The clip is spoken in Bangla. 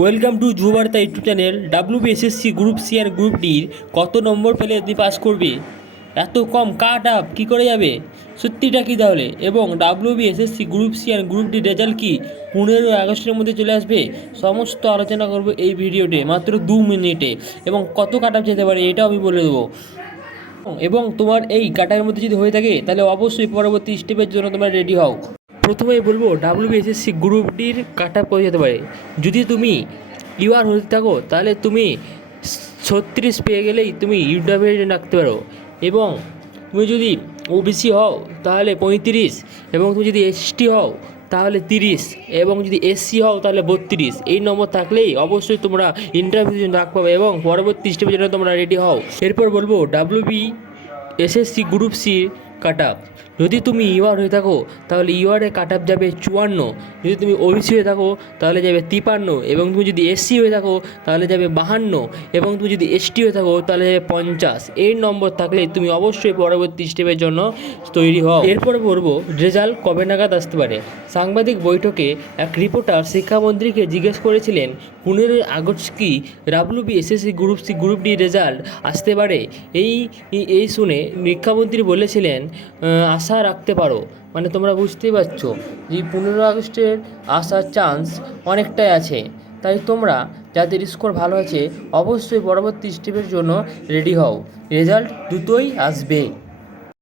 Welcome to Jubobarta YouTube channel. WBSSC group C আর গ্রুপ ডির কত নম্বর পেলে তুমি পাস করবে? এত কম কাট আপ কী করে যাবে? সত্যিটা কী তাহলে? এবং ডাব্লিউবিএসএসসি গ্রুপ সি আর গ্রুপ ডি রেজাল্ট কি 15 আগস্টের মধ্যে চলে আসবে? সমস্ত আলোচনা করবো এই ভিডিওতে মাত্র 2 মিনিটে। এবং কত কাট আপ যেতে পারে এটাও আমি বলে দেবো। এবং তোমার এই কাটার মধ্যে যদি হয়ে থাকে তাহলে অবশ্যই পরবর্তী স্টেপের জন্য তোমরা রেডি হও। প্রথমেই বলবো ডাব্লিউবিএসএসসি গ্রুপ ডির কাট আপ করে যেতে পারে। যদি তুমি ইউআর হতে থাকো তাহলে তুমি 36 পেয়ে গেলেই তুমি ইউডাব্লিউএ রাখতে পারো। এবং তুমি যদি ওবিসি হও তাহলে 35, এবং তুমি যদি এসটি হও তাহলে 30, এবং যদি এসসি হও তাহলে 32। এই নম্বর থাকলেই অবশ্যই তোমরা ইন্টারভিউ ডাক পাবে এবং পরবর্তী স্টেপের জন্য তোমরা রেডি হও। এরপর বলবো ডাব্লিউবিএসএসসি গ্রুপ সি কাট আপ। যদি তুমি ইউআর হয়ে থাকো তাহলে ইউআরে কাট আপ যাবে 54, যদি তুমি ওবিসি হয়ে থাকো তাহলে যাবে 53, এবং তুমি যদি এসসি হয়ে থাকো তাহলে যাবে 52, এবং তুমি যদি এসটি হয়ে থাকো তাহলে যাবে 50। এই নম্বর থাকলে তুমি অবশ্যই পরবর্তী স্টেপের জন্য তৈরি হও। এরপরে বলবো রেজাল্ট কবে নাগাদ আসতে পারে। সাংবাদিক বৈঠকে এক রিপোর্টার শিক্ষামন্ত্রীকে জিজ্ঞেস করেছিলেন 15 আগস্ট কি WBSSC group C group D result আসতে পারে? এই শুনে শিক্ষামন্ত্রী বলেছিলেন আশা রাখতে পারো। মানে তোমরা বুঝতেই পারছো যে 15 আগস্টের আসার চান্স অনেকটাই আছে। তাই তোমরা যাদের স্কোর ভালো আছে অবশ্যই পরবর্তী স্টেপের জন্য রেডি হও। রেজাল্ট দ্রুতই আসবে।